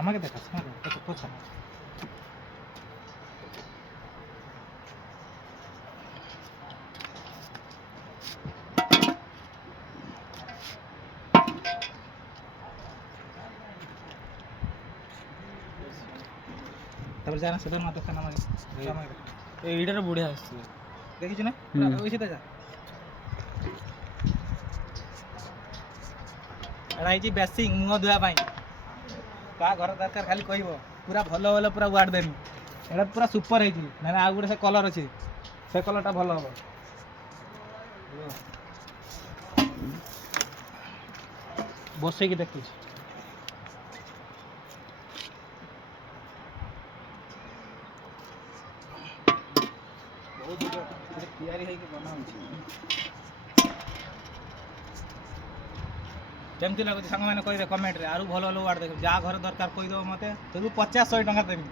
আমাকে দেখাস না কত কথা তারপর জানা সেটা না দোকান আমাকে এইটার বঢ়িয়া আসছে দেখিছ না ওই সেটা যা ଏଇଟା ହେଇଛି ବେସିଂ ମୁହଁ ଧୋଇବା ପାଇଁ କାହା ଘର ଦରକାର ଖାଲି କହିବ ପୁରା ଭଲ ଭଲ ପୁରା ୱାର୍ଡ଼ ଦେମି ଏଇଟା ପୁରା ସୁପର ହେଇଛି ମାନେ ଆଉ ଗୋଟେ ସେ କଲର୍ ଅଛି ସେ କଲର୍ଟା ଭଲ ହବ ବସେଇକି ଦେଖୁଛି ବହୁତ ତିଆରି ହେଇକି ବନା ହେଉଛି କେମିତି ଲାଗୁଛି ସାଙ୍ଗମାନେ କହିବେ କମେଣ୍ଟରେ ଆରୁ ଭଲ ଭଲ ୱାର୍ଡ଼ ଦେଖିବ ଯାହା ଘର ଦରକାର କହିଦେବ ମୋତେ ତୁ 50-100 ଟଙ୍କା ଦେବି